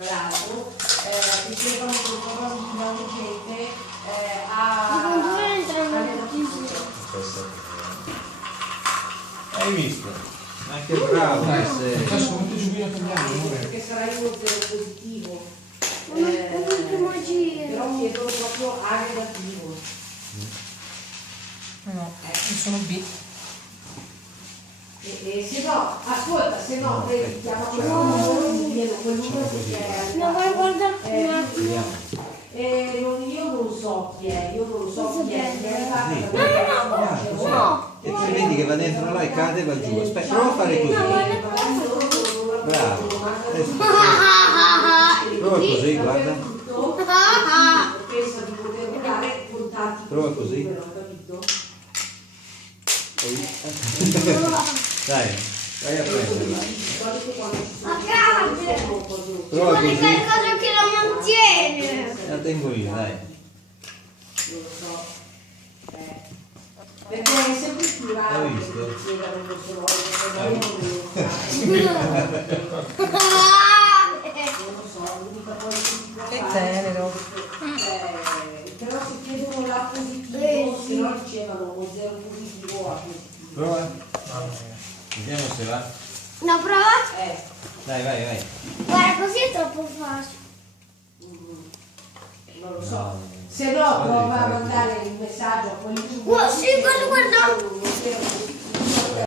l'altro, dicevano che la gente hai visto? Anche bravo adesso quanto giubilo tagliamo? perché sarà uno zero positivo, magia. però chiedono proprio A negativo. No, io sono B. E se no, ascolta, se no te chiama quel numero e mi chiedo quel numero che è. No, guarda un attimo. Io non lo so chi è, mi è arrivato No. e poi vedi che va dentro là e cade e va giù. Aspetta, prova a fare così. Bravo. Adesso prova così, guarda. Pensa di poter dare contatti. Prova così. Capito? Dai, vai a prenderla. Prova Vuole così. qualcosa che lo mantiene. La tengo io, dai. Non lo so. Perché è sempre più raro Hai che visto? ti chiedano questo non lo so, l'unica cosa che si può Che fare. tenero. Però se chiedono la positivo, se no dicevano o zero positivo o A positivo. Prova. Vediamo se va. No, prova. Dai, vai, vai. Guarda, così è troppo facile. Non lo so. No. Se no prova a mandare il messaggio a quel Sì, guarda. numero